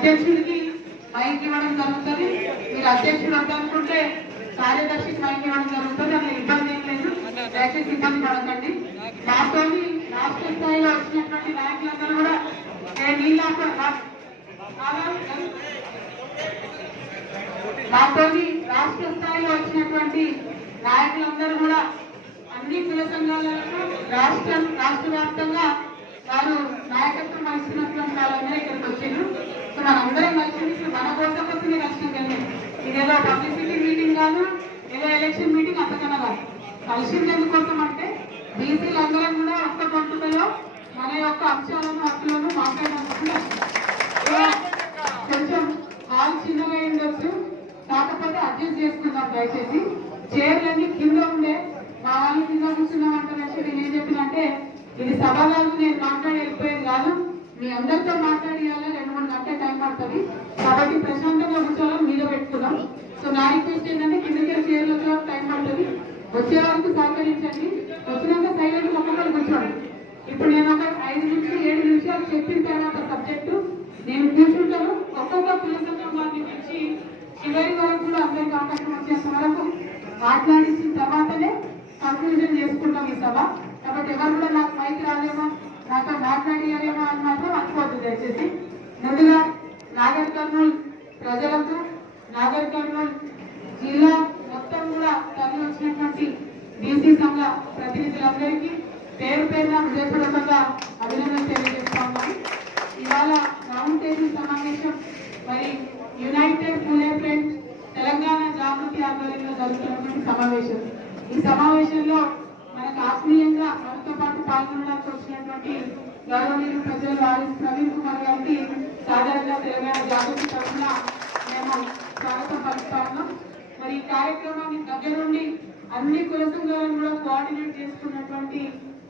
అధ్యక్షుడికి mic ఇవ్వడం జరుగుతుంది. మీరు అధ్యక్షుడు అంత అనుకుంటే కార్యదర్శికి మైక్ ఇవ్వడం జరుగుతుంది. అందులో ఇబ్బంది ఏం లేదు. దయచేసి ఇబ్బంది పడకండి. నాతో రాష్ట్ర స్థాయిలో వచ్చినటువంటి నాయకులందరూ కూడా నేను నీళ్ళు నాతో రాష్ట్ర స్థాయిలో వచ్చినటువంటి నాయకులందరూ కూడా అన్ని కుల సంఘాలకు రాష్ట్ర రాష్ట్ర వ్యాప్తంగా వారు నాయకత్వం వహిస్తున్నటువంటి వాళ్ళందరూ ఇక్కడికి వచ్చిండ్రు. సో మనందరం కలిసి మన కోసం కోసమే కష్టం కలిగింది ఇదేదో పబ్లిసిటీ మీటింగ్ కాదు ఏదో ఎలక్షన్ మీటింగ్ అంతకన్నా కాదు. కలిసింది ఎందుకోసం అంటే బీసీలు అందరం కూడా ఒక్క గొంతుకలో మన యొక్క అంశాలను హక్కులను మాట్లాడాలనుకుంటున్నాం కొంచెం హాల్ చిన్నగా ఉండొచ్చు. కాకపోతే అడ్జస్ట్ చేసుకుందాం దయచేసి. చైర్లన్నీ కింద ఉండే మా వాళ్ళు కింద కూర్చున్నాం అంటారంటే నేను ఏం చెప్పినంటే ఇది సభలో నేను మాట్లాడి వెళ్ళిపోయేది కాదు. మీ అందరితో మాట్లాడియాలి? రెండు మూడు గంటల టైం పడుతుంది. కాబట్టి ప్రశాంతంగా కూర్చోవాలని మీద పెట్టుకున్నాం సో నా రిక్వెస్ట్ ఏంటంటే కింద చైర్లతో టైం పడుతుంది. వచ్చే వరకు సహకరించండి. వచ్చినాక సైలెంట్ ఒక్కొక్కరు కూర్చోండి. ఇప్పుడు నేను ఒక ఐదు నిమిషాలు ఏడు నిమిషాలు చెప్పిన తర్వాత సబ్జెక్టు నేను కూర్చుంటాను. ఒక్కొక్క కులసంగం వారిని పిలిచి చివరి వరకు కూడా అందరికి అవకాశం వచ్చేంత వరకు మాట్లాడించిన తర్వాతనే కన్క్లూజన్ చేసుకుంటాం ఈ సభ. కాబట్టి ఎవరు కూడా నాకు పైకి రాలేమో. నాతో మాట్లాడియాలేమో అని మాత్రం అనుకోవద్దు దయచేసి. ముందుగా నాగర్ కర్నూలు ప్రజలకు నాగర్ కర్నూలు జిల్లా మొత్తం కూడా తరలి వచ్చినటువంటి బీసీ సంఘ ప్రతినిధులందరికీ పేరు పేరున హృదయపూర్వకంగా అభినందన తెలియజేస్తా ఇవాళ రౌండ్ టేబుల్ సమావేశం మరి యునైటెడ్ పూలే ఫ్రెండ్స్ తెలంగాణ జాగృతి ఆధ్వర్యంలో జరుగుతున్నటువంటి సమావేశం. ఈ సమావేశంలో మనకు ఆత్మీయంగా మనతో పాటు పాల్గొనడానికి వచ్చినటువంటి గౌరవనీయులు ప్రజలు ఆర్ఎస్ ప్రవీణ్ కుమార్ గారికి సాధారణంగా తెలంగాణ జాగృతి తరఫున మేము స్వాగతం పలుకుతా ఉన్నాం. మరి ఈ కార్యక్రమాన్ని దగ్గర నుండి అన్ని కుల సంఘాలను కూడా కోఆర్డినేట్ చేసుకున్నటువంటి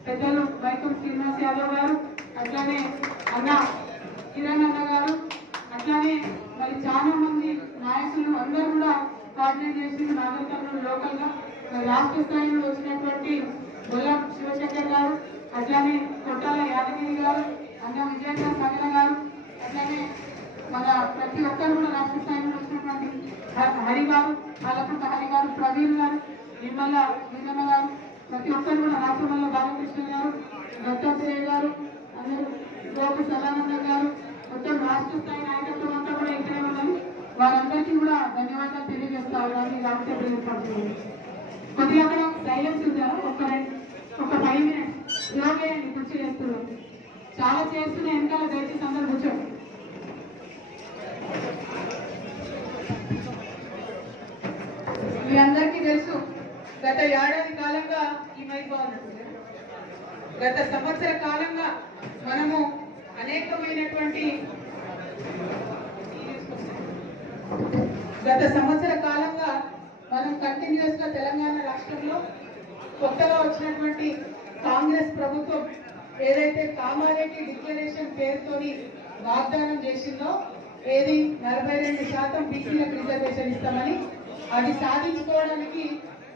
పెద్దలు వైకం శ్రీనివాస్ యాదవ్ గారు అట్లానే అన్న కిరణ్ అన్న గారు అట్లానే మరి చాలా మంది నాయకులు అందరూ కూడా కోఆర్డినేట్ చేసి నాగరికంలో లోకల్గా రాష్ట్ర స్థాయిలో వచ్చినటువంటి గొల్ల శివశంకర్ గారు అట్లానే కొట్టాల యాదగిరి గారు అన్న విజయేంద్ర సగల గారు అట్లానే మన ప్రతి ఒక్కరు కూడా రాష్ట్ర స్థాయిలో వచ్చినటువంటి హరి గారు ఆలకుంట హరి గారు ప్రవీణ్ గారు నిమ్మల నిజమ్మ గారు ప్రతి ఒక్కరు కూడా రాష్ట్రంలో బాలకృష్ణ గారు దత్తాత్రేయ గారు అందరూ గోపి సదానంద గారు మొత్తం రాష్ట్ర స్థాయి నాయకత్వం అంతా కూడా ఇక్కడే ఉన్నది. వారందరికీ కూడా ధన్యవాదాలు తెలియజేస్తా ఉన్నాను. ఈ రాష్ట్ర కొద్దిగా అక్కడ సైలెన్స్ ఉందా? ఒక రెండు ఒక ఫైవ్ కుర్చీ చాలా చేస్తున్నాయి వెనకాల దయచేసి అందరు కూర్చోండి. మీ అందరికీ తెలుసు గత ఏడాది కాలంగా ఈ మైక్ గత సంవత్సర కాలంగా మనము అనేకమైనటువంటి గత సంవత్సర కాలంగా మనం కంటిన్యూస్గా తెలంగాణ రాష్ట్రంలో కొత్తగా వచ్చినటువంటి కాంగ్రెస్ ప్రభుత్వం ఏదైతే కామారెడ్డి డిక్లరేషన్ పేరుతోని వాగ్దానం చేసిందో ఏది నలభై రెండు శాతం బీసీలకు రిజర్వేషన్ ఇస్తామని అది సాధించుకోవడానికి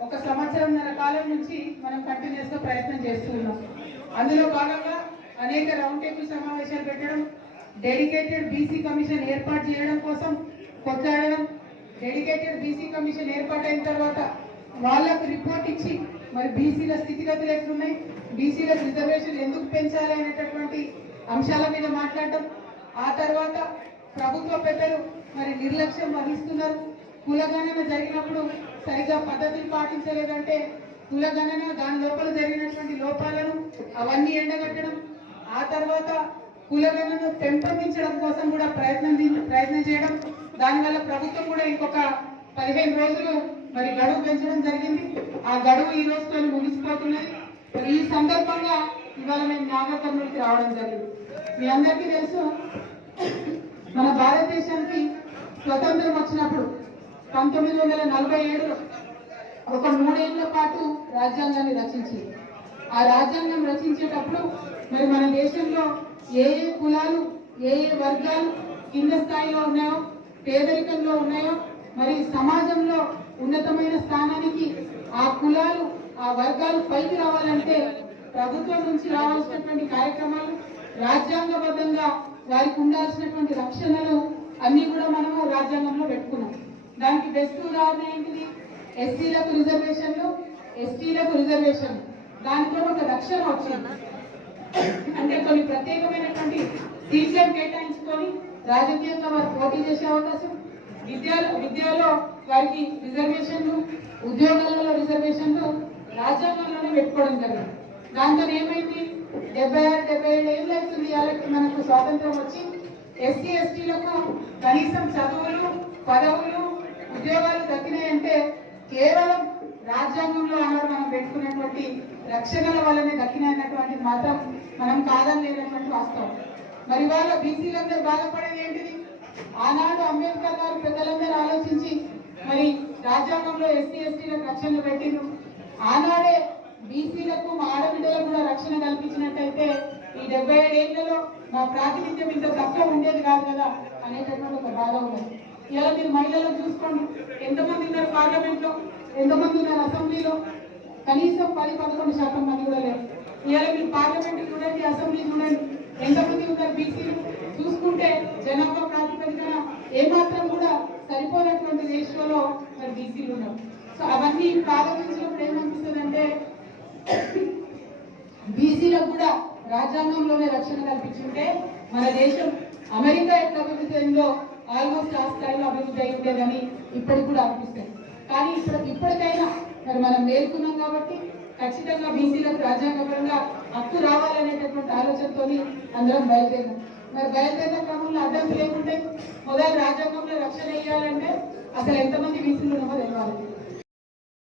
ఒక సంవత్సరంన్నర కాలం నుంచి మనం కంటిన్యూస్గా ప్రయత్నం చేస్తున్నాం అందులో భాగంగా అనేక రౌండ్ టేబుల్ సమావేశాలు పెట్టడం డెడికేటెడ్ బీసీ కమిషన్ ఏర్పాటు చేయడం కోసం కొట్లాడడం డెడికేటెడ్ బీసీ కమిషన్ ఏర్పాటైన తర్వాత వాళ్ళకు రిపోర్ట్ ఇచ్చి మరి బీసీల స్థితిగతులు ఎట్లున్నాయి? బీసీల రిజర్వేషన్ ఎందుకు పెంచాలి అనేటటువంటి అంశాల మీద మాట్లాడటం ఆ తర్వాత ప్రభుత్వ పెద్దలు మరి నిర్లక్ష్యం వహిస్తున్నారు. కులగణన జరిగినప్పుడు సరిగా పద్ధతులు పాటించలేదంటే కులగణన దాని లోపల జరిగినటువంటి లోపాలను అవన్నీ ఎండగట్టడం. ఆ తర్వాత కులగణను పెంపొందించడం కోసం కూడా ప్రయత్నం ప్రయత్నం చేయడం. దానివల్ల ప్రభుత్వం కూడా ఇంకొక పదిహేను రోజులు మరి గడువు పెంచడం జరిగింది. ఆ గడువు ఈ రోజుతో ముగిసిపోతున్నాయి ఈ సందర్భంగా ఇవాళ మేము నాగకర్నూలుకి రావడం జరిగింది. మీ అందరికీ తెలుసు మన భారతదేశానికి స్వతంత్రం వచ్చినప్పుడు పంతొమ్మిది వందల నలభై ఏడులో ఒక మూడేళ్ళ పాటు రాజ్యాంగాన్ని రచించింది. ఆ రాజ్యాంగం రచించేటప్పుడు మరి మన దేశంలో ఏ ఏ కులాలు ఏ ఏ వర్గాలు కింద స్థాయిలో ఉన్నాయో పేదరికంలో ఉన్నాయో మరి సమాజంలో ఉన్నతమైన స్థానానికి ఆ కులాలు ఆ వర్గాలు పైకి రావాలంటే ప్రభుత్వం నుంచి రావాల్సినటువంటి కార్యక్రమాలు రాజ్యాంగబద్ధంగా వారికి ఉండాల్సినటువంటి రక్షణలు రాజ్యాంగంలో పెట్టుకున్నాం. దానికి బెస్ట్ ఉదాహరణ ఏంటిది? ఎస్సీలకు రిజర్వేషన్లు ఎస్టీలకు రిజర్వేషన్ దాంట్లో ఒక రక్షణ వచ్చింది. అంటే కొన్ని ప్రత్యేకమైనటువంటి సీట్లను కేటాయించుకొని రాజకీయంగా వారు పోటీ చేసే అవకాశం విద్యలో విద్యలో వారికి రిజర్వేషన్లు ఉద్యోగాల్లో రిజర్వేషన్లు రాజ్యాంగంలోనే పెట్టుకోవడం జరిగింది. దాంతో ఏమైంది? డెబ్బై ఆరు డెబ్బై ఏడు ఏళ్ళు అవుతుంది వాళ్ళకి మనకు స్వాతంత్రం వచ్చి ఎస్సీ ఎస్టీలకు కనీసం చదువులు పదవులు ఉద్యోగాలు దక్కినాయంటే కేవలం రాజ్యాంగంలో అన్నారు మనం పెట్టుకున్నటువంటి రక్షణల వల్లనే దక్కినటువంటి మాత్రం మనం కాదనలేనటువంటి వాస్తవం. మరి వాళ్ళ బీసీలందరూ బాధపడేది ఏంటిది? ఆనాడు అంబేద్కర్ గారు పెద్దలందరూ ఆలోచించి మరి రాజ్యాంగంలో ఎస్సీ ఎస్టీలకు రక్షణలు పెట్టిండు ఆనాడే బీసీలకు మా ఆడబిడ్డలకు కూడా రక్షణ కల్పించినట్టయితే ఈ డెబ్బై ఏడేళ్ళలో మా ప్రాతినిధ్యం ఇంత తక్కువ ఉండేది కాదు కదా అనేటటువంటి ఒక బాధ ఉన్నది. ఇలా మీరు మహిళలు చూసుకోండి. ఎంతమంది ఉన్నారు పార్లమెంట్లో ఎంతమంది ఉన్నారు అసెంబ్లీలో? కనీసం పది పదకొండు శాతం మంది కూడా లేరు. ఇవాళ మీరు పార్లమెంట్ చూడండి అసెంబ్లీ చూడండి. ఎంతమంది ఉన్నారు బీసీలు? చూసుకుంటే జనాభా ప్రాతిపదికన ఏమాత్రం కూడా సరిపోనటువంటి రేషియోలో ఇక్కడ బీసీలు ఉన్నాం సో అవన్నీ ప్రారంభించినప్పుడు ఏమనిపిస్తుంది అంటే బీసీలకు కూడా రాజ్యాంగంలోనే రక్షణ కల్పించుంటే మన దేశం అమెరికా ఎట్లా అభివృద్ధి అయిందో ఆల్మోస్ట్ ఆ స్థాయిలో అభివృద్ధి అయి ఉండేదని ఇప్పటికి కూడా అనిపిస్తుంది. కానీ ఇప్పుడు ఇప్పటికైనా మరి మనం మేల్కున్నాం కాబట్టి ఖచ్చితంగా బీసీలకు రాజ్యాంగపరంగా హక్కు రావాలనేటటువంటి ఆలోచనతో అందరం బయలుదేరాం. మరి బయలుదేరిన క్రమంలో అడ్డంకి లేకుంటే మొదలు రాజ్యాంగంలో రక్షణ ఇవ్వాలంటే అసలు ఎంతమంది బీసీలు ఉన్నామో తెలియాలి